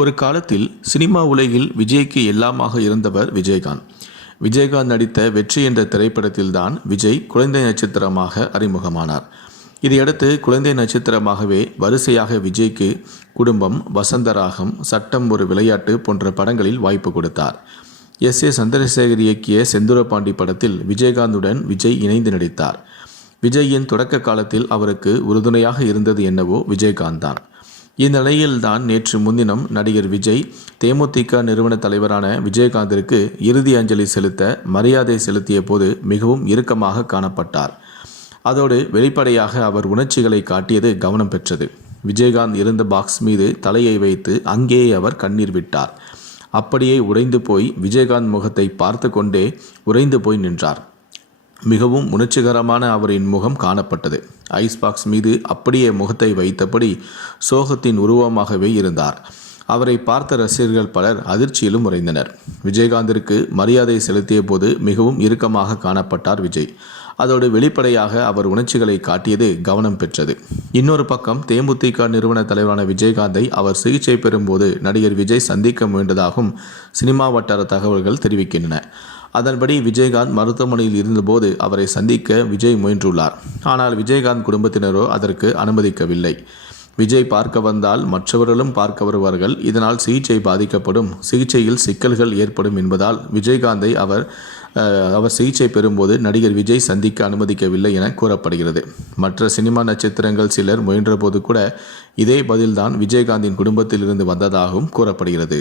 ஒரு காலத்தில் சினிமா உலகில் விஜய்க்கு எல்லாமாக இருந்தவர் விஜயகாந்த். விஜயகாந்த் நடித்த வெற்றி என்ற திரைப்படத்தில்தான் விஜய் குழந்தை நட்சத்திரமாக அறிமுகமானார். இதையடுத்து குழந்தை நட்சத்திரமாகவே வரிசையாக விஜய்க்கு குடும்பம் வசந்தராகம் சட்டம் ஒரு விளையாட்டு போன்ற படங்களில் வாய்ப்பு கொடுத்தார். எஸ். ஏ. சந்திரசேகர் இயக்கிய செந்துரபாண்டி படத்தில் விஜயகாந்துடன் விஜய் இணைந்து நடித்தார். விஜயின் தொடக்க காலத்தில் அவருக்கு உறுதுணையாக இருந்தது என்னவோ விஜயகாந்த் தான். இந்நிலையில்தான் நேற்று முன்தினம் நடிகர் விஜய் தேமுதிக நிறுவன தலைவரான விஜயகாந்திற்கு இறுதி அஞ்சலி செலுத்த மரியாதை செலுத்திய போது மிகவும் இறுக்கமாக காணப்பட்டார். அதோடு வெளிப்படையாக அவர் உணர்ச்சிகளை காட்டியது கவனம் பெற்றது. விஜயகாந்த் இருந்த பாக்ஸ் மீது தலையை வைத்து அங்கேயே அவர் கண்ணீர் விட்டார். அப்படியே உடைந்து போய் விஜயகாந்த் முகத்தை பார்த்து கொண்டே உறைந்து போய் நின்றார். மிகவும் உணர்ச்சிகரமான அவரின் முகம் காணப்பட்டது. ஐஸ் பாக்ஸ் மீது அப்படியே முகத்தை வைத்தபடி சோகத்தின் உருவமாகவே இருந்தார். அவரை பார்த்த ரசிகர்கள் பலர் அதிர்ச்சியிலும் உறைந்தனர். விஜயகாந்திற்கு மரியாதை செலுத்திய போது மிகவும் இறுக்கமாக காணப்பட்டார் விஜய். அதோடு வெளிப்படையாக அவர் உணர்ச்சிகளை காட்டியது கவனம் பெற்றது. இன்னொரு பக்கம் தேமுதிக நிறுவன தலைவரான விஜயகாந்தை அவர் சிகிச்சை பெறும்போது நடிகர் விஜய் சந்திக்க முயன்றதாகவும் சினிமா வட்டார தகவல்கள் தெரிவிக்கின்றன. அதன்படி விஜயகாந்த் மருத்துவமனையில் இருந்தபோது அவரை சந்திக்க விஜய் முயன்றுள்ளார். ஆனால் விஜயகாந்த் குடும்பத்தினரோ அதற்கு அனுமதிக்கவில்லை. விஜய் பார்க்க வந்தால் மற்றவர்களும் பார்க்க வருவார்கள். இதனால் சிகிச்சை பாதிக்கப்படும். சிகிச்சையில் சிக்கல்கள் ஏற்படும் என்பதால் விஜயகாந்தை அவர் அவர் சிகிச்சை பெறும்போது நடிகர் விஜய் சந்திக்க அனுமதிக்கவில்லை என கூறப்படுகிறது. மற்ற சினிமா நட்சத்திரங்கள் சிலர் முயன்றபோது கூட இதே பதில்தான் விஜயகாந்தின் குடும்பத்திலிருந்து வந்ததாகவும் கூறப்படுகிறது.